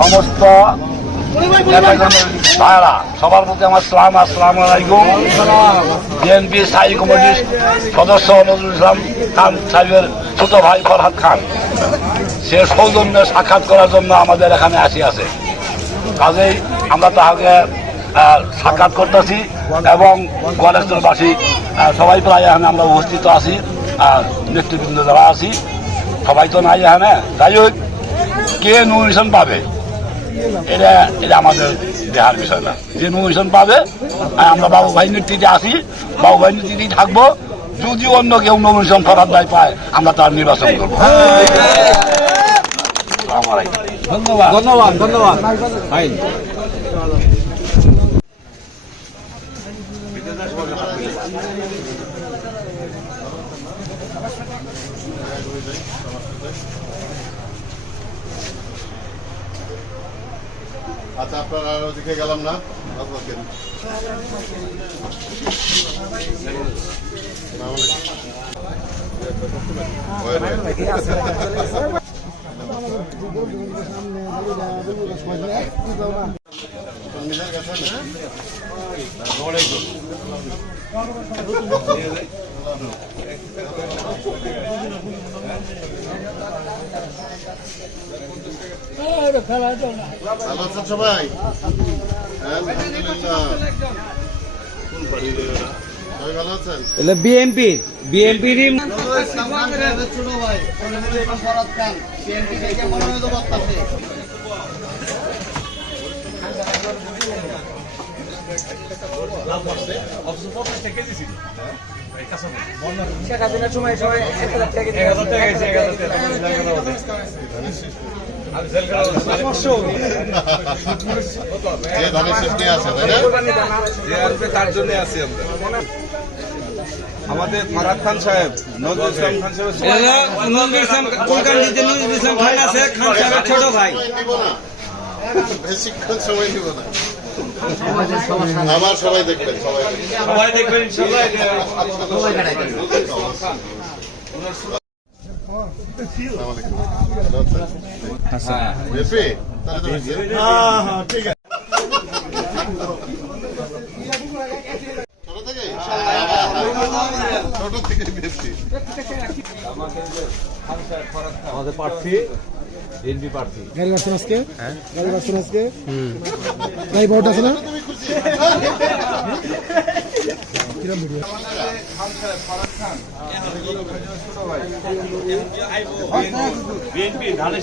সমস্ত ভাইরা সবার প্রতি আমার সালাম, আসসালাম আলাইকুম। বিএনপি স্থায়ী কমিটির সদস্য নজরুল ইসলাম খান সাহেবের ছোট ভাই ফরহাদ খান। সে সৌজন্য সাক্ষাৎ করার জন্য আমাদের এখানে আসি আছে। কাজেই আমরা তাহাকে সাক্ষাৎ করতেছি এবং গণেশবাসী সবাই প্রায় এখানে আমরা উপস্থিত আছি। আর নেতৃবৃন্দ যারা আছি, সবাই তো নাই এখানে। যাই হোক, কে নমিনেশন পাবে? এটা এটা আমাদের দেহার বিষয় না। যে নমিনেশন পাবে আর আমরা বাবু ভাই নেতৃত্বে আসি বাবু ভাই নেতৃত্বেই থাকব। যদি অন্য কেউ নমিনেশন ফরাদ ভাই পায় আমরা তার নির্বাচন করব। ধন্যবাদ। ধন্যবাদ ধন্যবাদ। ভাই। আচ্ছা আপনার আর ওদিকে গেলাম না? ভালো ভালো আছেন সবাই? হ্যাঁ, আলহামদুলিল্লাহ। সবাই ভালো আছেন? এটা বিএনপি বিএনপির ছোট ভাই ফরাদ থেকে মনোনীত বক্তাছে আমাদের ফারাদ খান সাহেব নজরুল ইসলাম খান সাহেব ছোট ভাই বেশিক্ষণ সময় দিব না আবার সবাই দেখবেন সবাই দেখবেন। সবাই দেখবেন ইনশাল্লাহ আসসালামু আলাইকুম। ভালো আছেন? বেশি? তাহলে তো হয়েছে। ছোট থেকে? ছোট থেকে বেশি আমাদের প্রার্থী বিএনপি প্রার্থী। গাড়ি আজকে? গাড়ি পাচ্ছেন আজকে? গাড়ি ভোট আছে না? বিএনপি ধানের